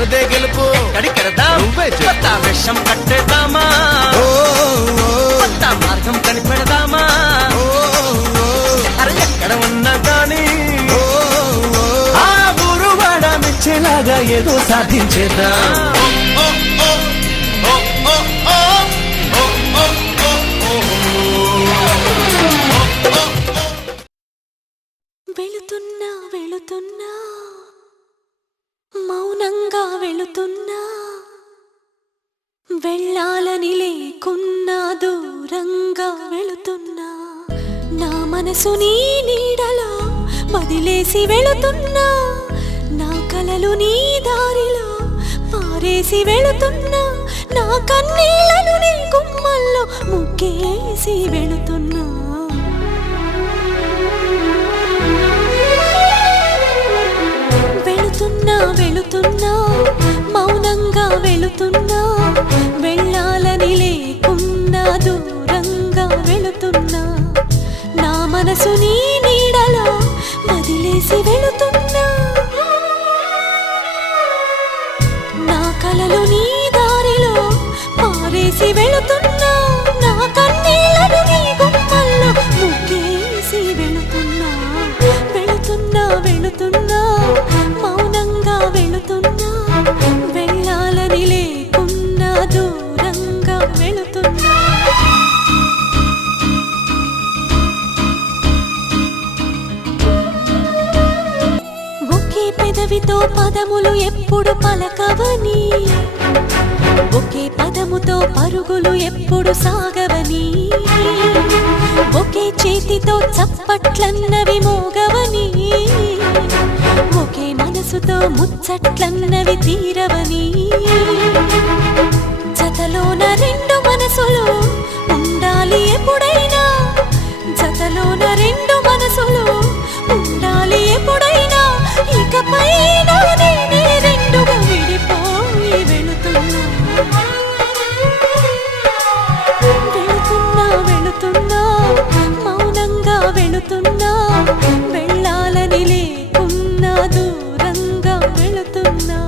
మనదే గెలుపు కడికెడదాం నువ్వే చెప్పు. కొత్త విషం కట్టేద్దామా కొత్త మార్గం కనిపెడదామా అరే ఎక్కడ ఉన్నా కానీ ఆ ఊరు వాడ మెచ్చేలాగా ఏదో సాధించేద్దాం. వెళుతున్నా వెళుతున్నా మౌనంగా వెళుతున్నా వెళ్ళాలని లేకున్నా దూరంగా వెళుతున్నా నా మనసు నీ నీడలో వదిలేసి వెళుతున్నా నా కలలు నీ దారిలో పారేసి వెళుతున్నా నా కన్నీళ్లను నీ గుమ్మల్లో ముగ్గేసి వెళుతున్నా వెళుతున్నా వెళుతున్నా మౌనంగా వెళుతున్నా వెళ్ళాలని లేకున్నా దూరంగా వెళుతున్నా నా మనసు నీ నీడలో వదిలేసి వెళుతున్నా నా కలలు నీ దారిలో పారేసి వెళుతున్నా నా కన్నీళ్లను నీ గుమ్మల్లో ముగ్గేసి వెళుతున్నా వెళుతున్నా వెళుతున్నా మౌనంగా వెళుతున్నా వెళ్ళాలని లేకున్నా దూరంగా వెళుతున్నా ఒకే పెదవితో పదములు ఎప్పుడు పలకవని ఒకే పదముతో పరుగులు ఎప్పుడు సాగవని ఒకే చేతితో చప్పట్లన్నవి మోగవని ఒకే మనసుతో ముచ్చట్లన్నవి తీరవని జతలోన రెండు మనసులు ఉండాలి ఎప్పుడైనా జతలోన రెండు మనసులు ఉండాలి ఎప్పుడైనా ఇకపై నేనే రెండుగా విడిపోయి వెళుతున్నా వెళుతున్నా వెళుతున్నా మౌనంగా వెళుతున్నా వెళ్ళాలని లేకున్నా దూరంగా వెళుతున్నా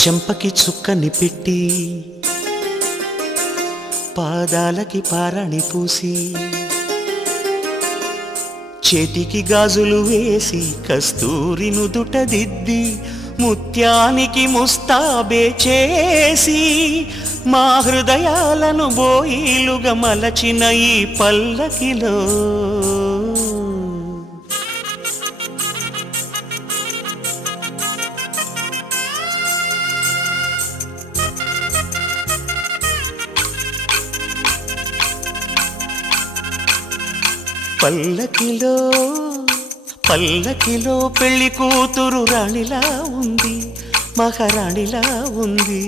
చెంపకి చుక్కని పెట్టి పాదాలకి పారాణి పూసి చేతికి గాజులు వేసి కస్తూరి నుదుట దిద్ది ముత్యానికి ముస్తాబే చేసి మా హృదయాలను బోయిలుగా మలచిన ఈ పల్లకిలో పల్లకిలో పల్లకిలో పెళ్లి కూతురు రాణిలా ఉంది, మహారాణిలా ఉంది.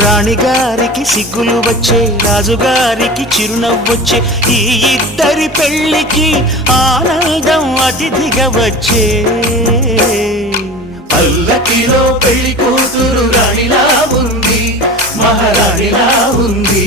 రాణిగారికి సిగ్గులు వచ్చే, రాజుగారికి చిరునవ్వొచ్చే, ఈ ఇద్దరి పెళ్లికి ఆనందం అతిథిగా వచ్చే. పల్లకిలో పెళ్లి కూతురు రాణిలా ఉంది, మహారాణిలా ఉంది.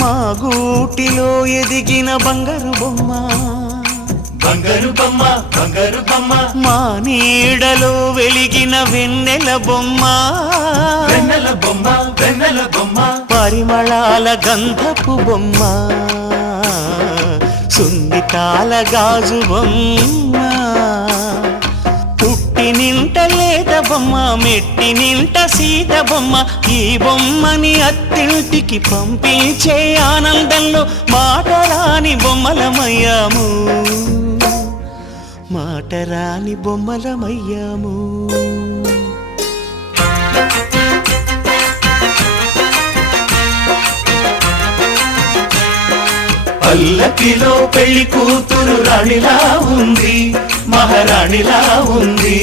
మా గూటిలో ఎదిగిన బంగారు బొమ్మ, బంగారు బొమ్మ, బంగారు బొమ్మ. మా నీడలో వెలిగిన వెన్నెల బొమ్మ, వెన్నెల బొమ్మ, వెన్నెల బొమ్మ. పరిమళాల గంధపు బొమ్మ, సున్నితాల గాజు బొమ్మ. పుట్టి నింట లేత బొమ్మ, మెట్టి నింట సీత బొమ్మ. ఈ బొమ్మని అత్తింటికి పంపించే ఆనందంలో మాటరాని బొమ్మలమయ్యాము, మాటరాని బొమ్మలమయ్యాము. పల్లకిలో పెళ్లి కూతురు రాణిలా ఉంది, మహారాణిలా ఉంది.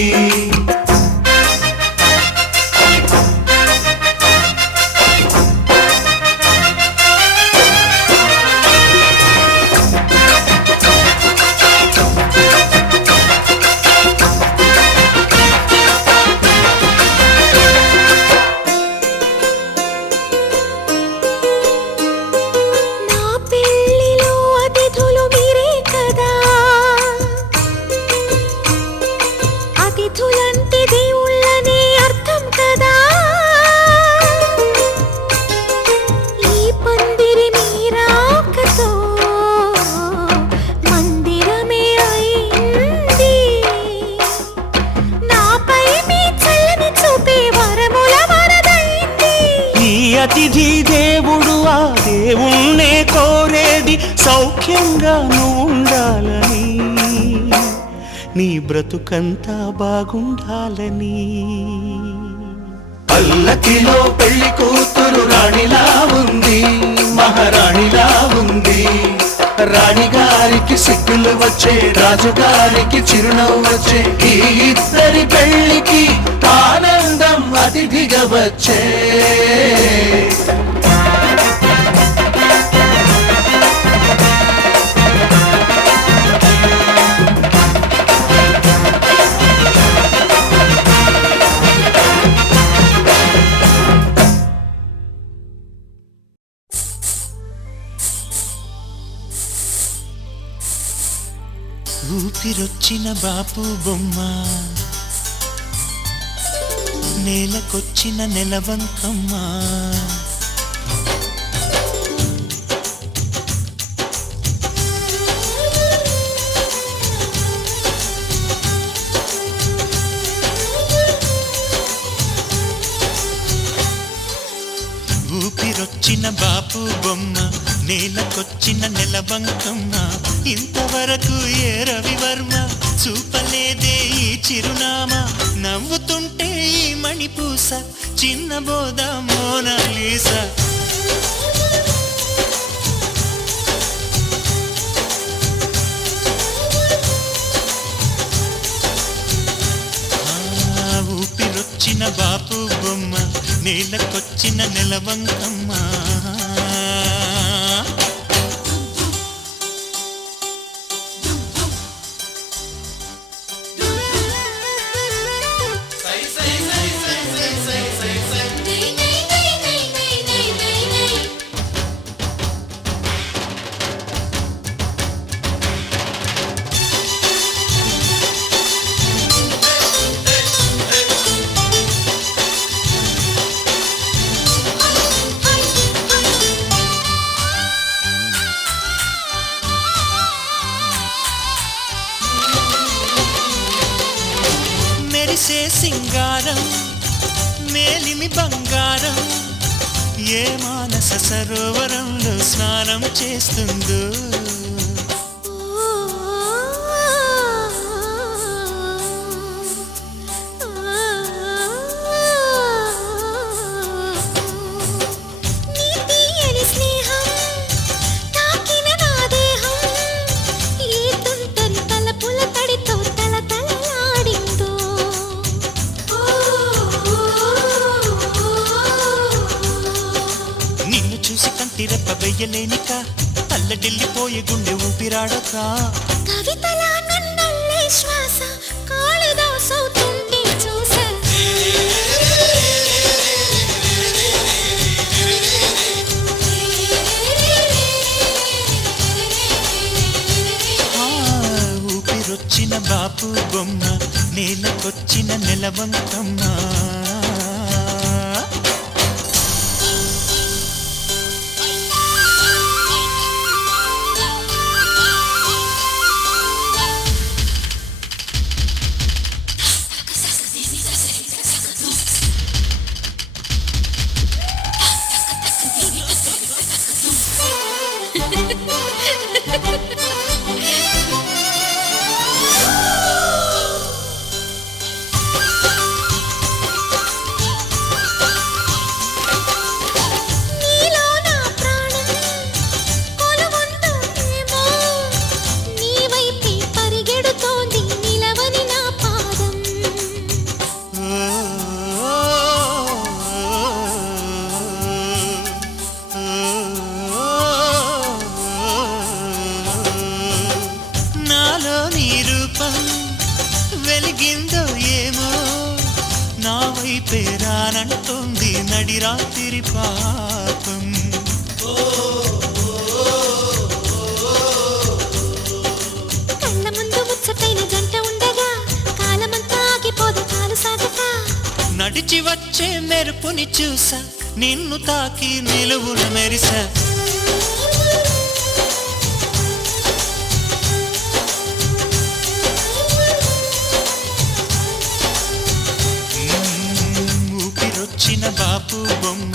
అతిథి దేవుడు ఆ దేవుణ్ణే కోరేది సౌఖ్యంగా నువ్వు ఉండాలని, నీ బ్రతుకంతా బాగుండాలని. పల్లకిలో పెళ్లి కూతురు రాణిలా ఉంది, మహారాణిలా ఉంది. రాణిగారికి సిగ్గులు వచ్చే, రాజుగారికి చిరునవ్వు వచ్చే, ఈ ఇద్దరి పెళ్లికి ఆనందం అతిథిగా వచ్చే. ఊపిరొచ్చిన బాపు బొమ్మ, నేలకొచ్చిన నెలవంకమ్మ. ఊపిరొచ్చిన బాపు బొమ్మ, నేలకొచ్చిన నెలవంకమ్మ. ఇంతవరకు ఏ రవివర్మ చూపలేదే ఈ చిరునామా. నవ్వుతుంటే ఈ మణిపూస, చిన్న బోధ మోనాలీసా. ఊపిరొచ్చిన బాపు బొమ్మ నీళ్ళకొచ్చిన నెలవంకమ్మ మెరిసే సింగారం మేలిమి బంగారం ఏ మానస సరోవరంలో స్నానం చేస్తుందో రెప్ప వెయ్యలేనిక అల్లడిల్లిపోయే గుండె ఊపిరాడక కవితలా నన్నల్లే శ్వాస కాళిదాసవుతుంటే చూసా ఊపిరొచ్చిన బాపు బొమ్మ నేలకొచ్చిన నెలవంకమ్మ వెలిగిందో ఏమో నా వైపే రానంటుంది నడి రాత్రి పాపం కళ్ళ ముందు ముచ్చటైన జంట ఉండగా కాలమంతా ఆగిపోదు కాలు సాగక నడిచి వచ్చే మెరుపుని చూసా నిన్ను తాకి నిలువున మెరిసా ఊపిరొచ్చిన బాపు బొమ్మ